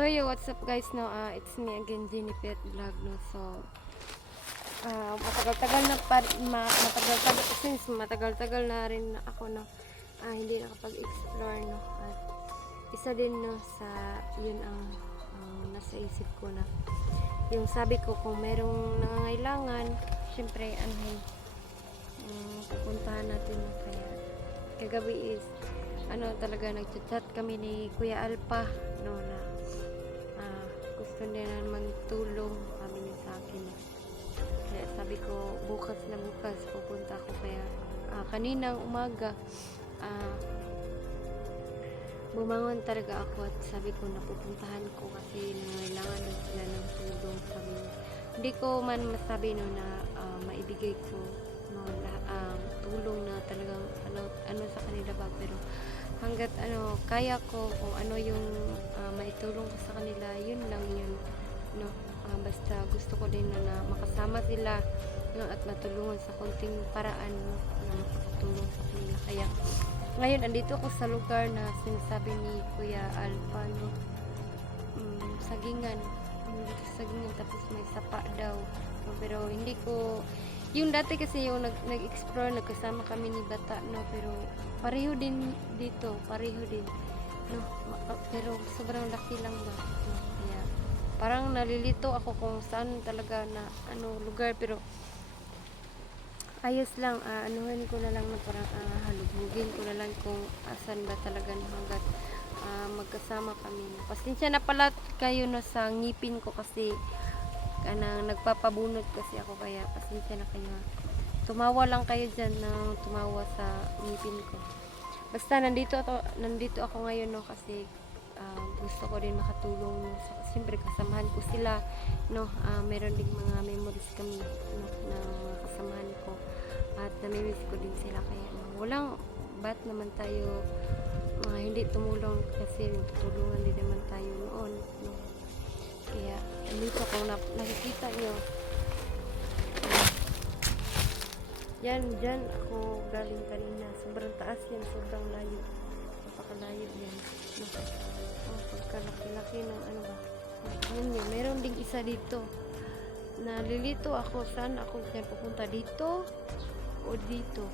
So yo, what's up guys? No, it's me again, Jennifer Vlog. No, so matagal-tagal na matagal-tagal since matagal-tagal na rin ako no, hindi nakapag-explore no. At isa din no sa yun ang nasa isip ko na yung sabi ko kung merong nangangailangan, syempre pupuntahan natin no. Kaya kagabi is talaga nagchat-chat kami ni Kuya Alpa no na gusto nila magtulong kami niya sa akin. Kaya sabi ko bukas pupunta ako. Kaya kaninang umaga bumangon talaga ako at sabi ko napupuntahan ko kasi nangailangan din sila ng tulong sa amin. Hindi ko man masabi no na maibigay ko no tulong na talagang ano sa kanila ba, pero hanggat kaya ko kung ano yung maitulong ko sa kanila, yun lang yun no. Basta gusto ko din na makasama sila no, at matulungan sa konting paraan no, na makakatulong sa kanila. Kaya ngayon andito ako sa lugar na sinasabi ni Kuya Alpa no, sagingan, tapos may sapa daw no, pero hindi ko yung dati kasi yung nag-explore, nagkasama kami ni Bata no, pero pareho din dito, no, pero sobrang laki lang ba no? Kaya parang nalilito ako kung saan talaga na lugar, pero ayos lang, anuhin ko na lang na parang halugugin ko na lang kung asan ba talaga no, hanggat magkasama kami no. Pasensya na pala kayo no sa ngipin ko kasi nagpapabunod kasi ako, kaya pasensya na kayo. Tumawa lang kayo dyan na tumawa sa ngipin ko. Basta nandito ako ngayon no, kasi gusto ko din makatulong no. Siyempre kasamahan ko sila no, meron ding mga memories kami no, na kasamahan ko at namimiss ko din sila. Kaya walang ba't naman tayo hindi tumulong, kasi tutulungan din naman tayo noon no. Kaya dito kung nakikita nyo, dyan ako galing kanina. Sobrang taas yan, sobrang layo, napakalayo yan no? Pagkalaki-laki ng ba yun yun. Meron ding isa dito, nalilito ako saan ako dyan pupunta, dito o dito.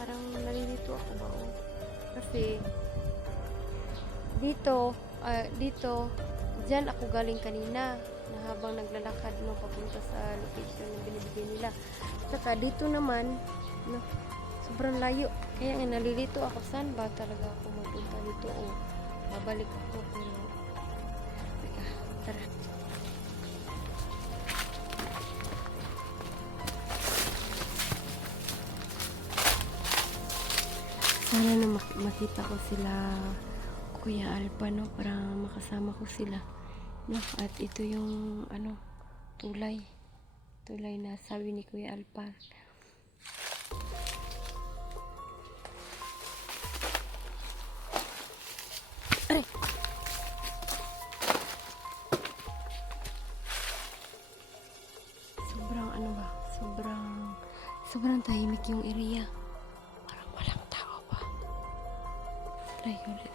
Parang nalilito ako ba kasi dito dyan ako galing kanina na habang naglalakad no, papunta sa location na binibigay nila. Saka dito naman no, sobrang layo, kaya nga nalilito ako saan ba talaga ako mapunta dito o babalik ako. Pero tara, sana na makita ko sila Kuya Alpa no, para makasama ko sila no. At ito yung tulay na sabi ni Kuya Alpa. Aray! Sobrang tahimik yung area, parang walang tao ba. Try ulit.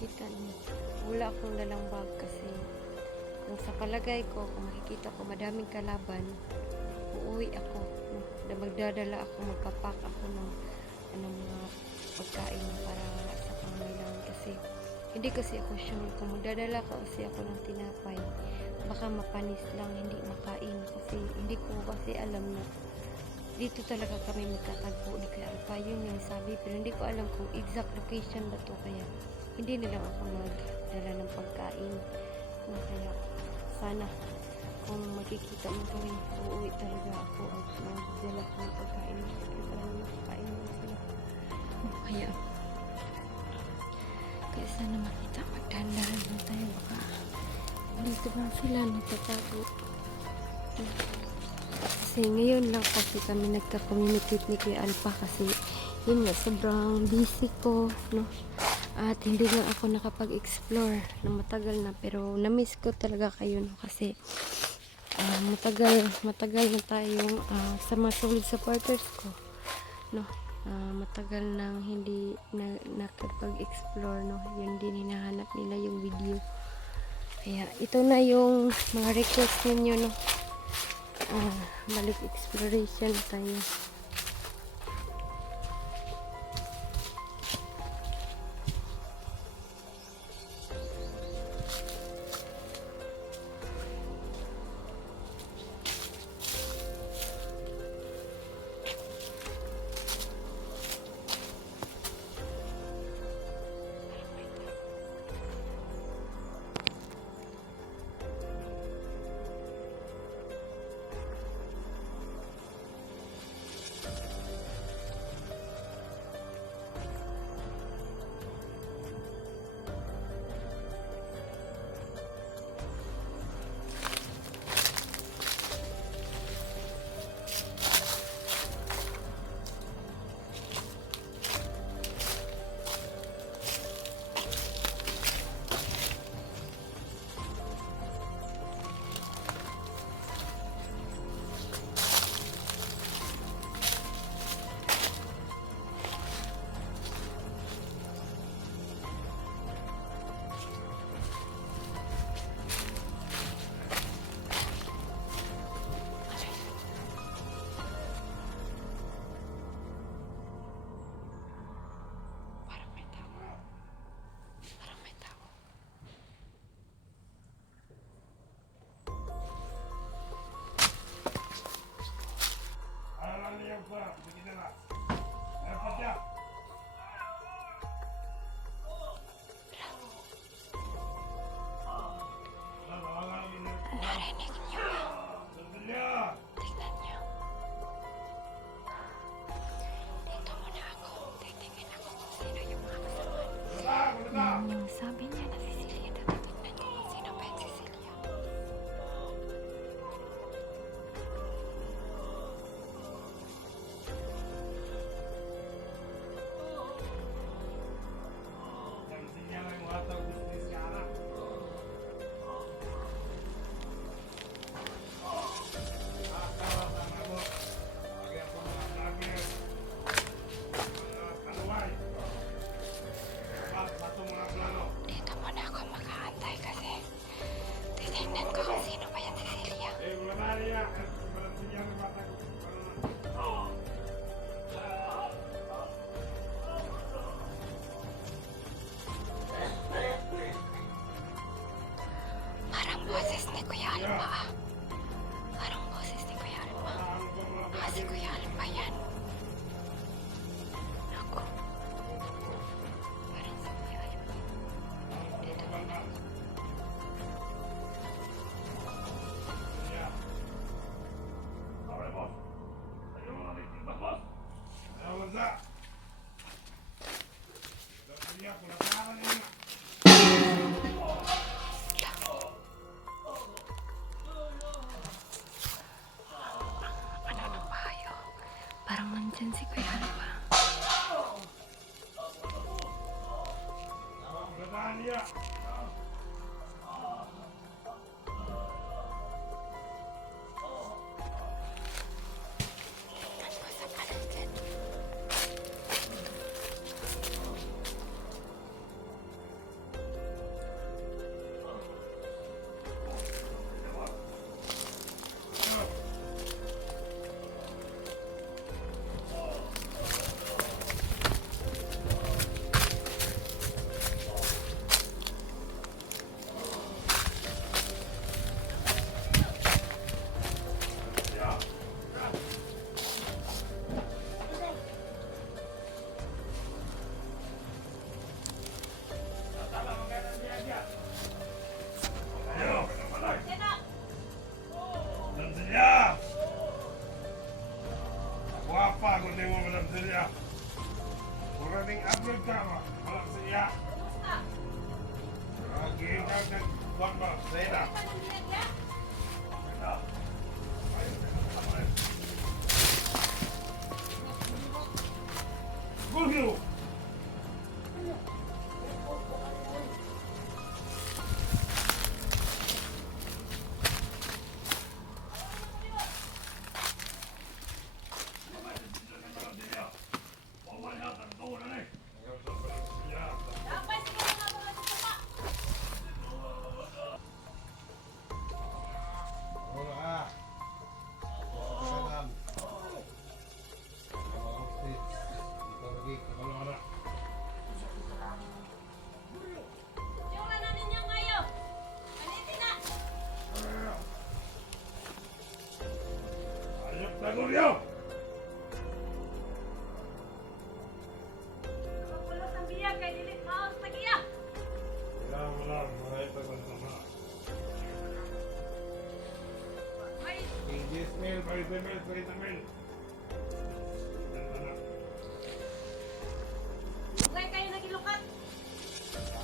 Kita niyo, wala akong dalang bag kasi kung sa palagay ko, kung makikita ko madaming kalaban, uuwi ako no? Magdadala ako, magpapak ako ng mga pagkain para sa pangangailangan, kasi hindi kasi ako sure kung magdadala kasi ako ng tinapay, baka mapanis lang, hindi makain, kasi hindi ko kasi alam na dito talaga kami magkatagpo ni Kuya Alpa. Yun yung sabi, pero hindi ko alam kung exact location ba to, kaya hindi na lang ako magdala ng pagkain no. Kaya sana kung makikita mo kami, uuwi talaga ako at magdala ko ng pagkain para makakain mo sila no. Kaya sana makita, magdahan-dahan na tayo, baka dito ba sila natatago no. Kasi ngayon lang kasi kami nagka-communicate ni Kuya Alpa, kasi yun nga sobrang busy ko no. At hindi nga ako nakapag-explore na matagal na, pero na-miss ko talaga kayo, no, kasi matagal na tayong sa mga solid supporters ko, no. Matagal nang hindi nakapag-explore, no. Yun din hinahanap nila, yung video. Kaya ito na yung mga request ninyo, no. Balik exploration tayo. Narinig nyo? Tignan nyo. Dito muna ako. Titingin ako kung sino yung mga kasama. Yung sabi niya na si Cecilia. Titignan nyo kung sino ba yung Cecilia. Dito muna ako mag-aantay kasi titignan ko kung sino ba yan si Cecilia. Parang boses ni Kuya Alma. Parang boses ni Kuya Alma. Si Kuya Alma yan. Ako. Parang si Kuya Alma. Dito muna ako. Ano ng bayo? Parang nandyan si Kuya Alma. Tingnan ko sa paligid. Huwag kayo nagilukat!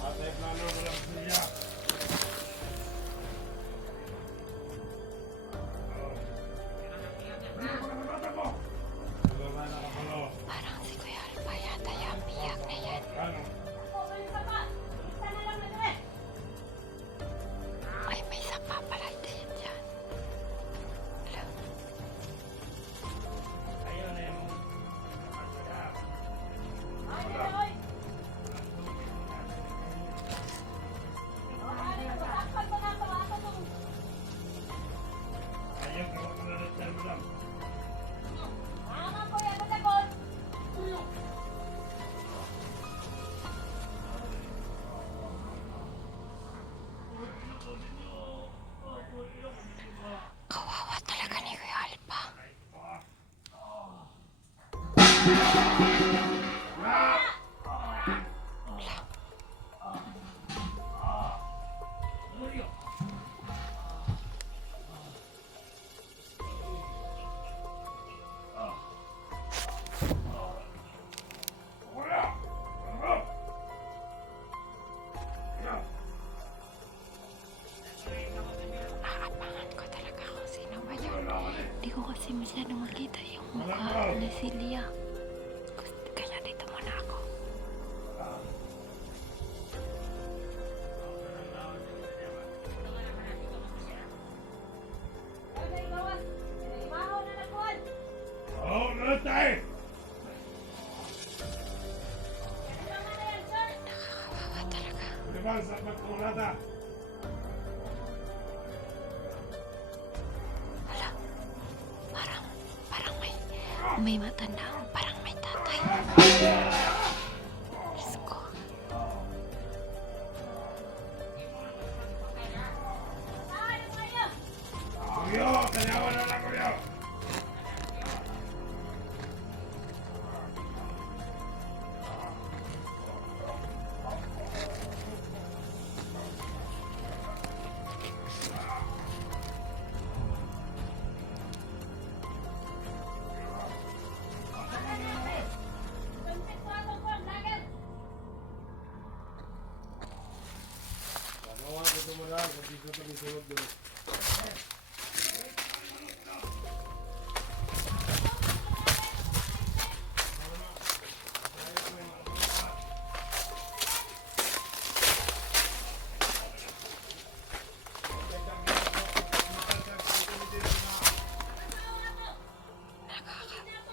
Atay plano mo lang siya. Parang si Kuya Alpa yata yung biyak na yan. Ay, may sapa pala din dyan. Hello? Ayaw ka makulat na mo lang. Kawawa talaga ni Kuya Alpa. Aabangan ko talaga kung sino ba yun. Hindi ko kasi masyadong makita yung mukha ni Celia. Kaya dito muna ako. Oo, natay! Nakakawawa talaga. Diba sa pagkulata? Hala, parang may matanda, parang may tatay. Diyos ko. Kuya, tanyawan na lang kuya! Gagawa ko ito mo lang, hindi ko ito isunod doon.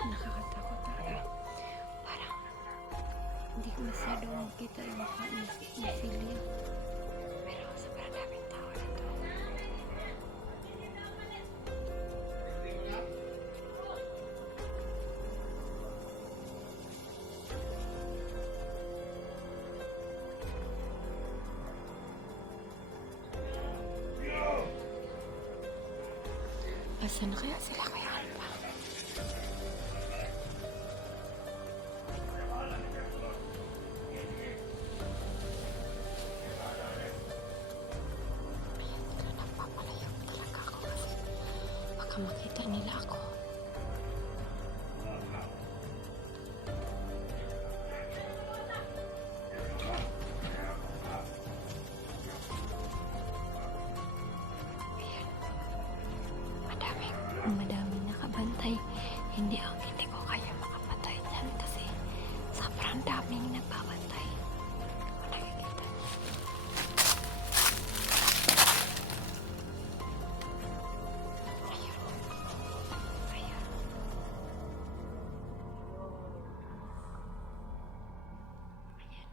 Nakakatakot talaga. Parang hindi ko masyadong makita yung mukha ni Celia. Pero sobrang daming tao dito. Asan na kaya sila Kuya Alpa? Pero nagpapalayo talaga ako kasi baka makita nila ako. Ayan. Madaming nakabantay. Hindi ko kaya makapatay dyan kasi sobrang daming nagbabantay. Kung nakikita niyo. Ayun. Ayun. Ayan.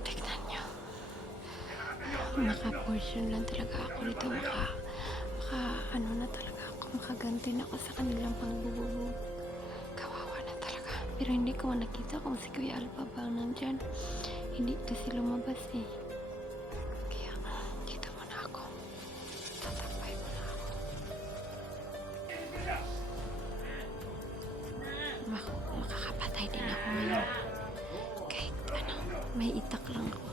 Tignan nyo. Naka-portion lang talaga ako dito. Ano na talaga ako. makaganti na ako sa kanilang pangbububog. Kawawa na talaga. Pero hindi ko nakita kung si Kuya Alpha ba ang nandyan. Hindi kasi lumabas eh. Kaya dito muna ako. Tatakbay muna ako. Makakapatay din ako ngayon. Kahit ano, may itak lang ako.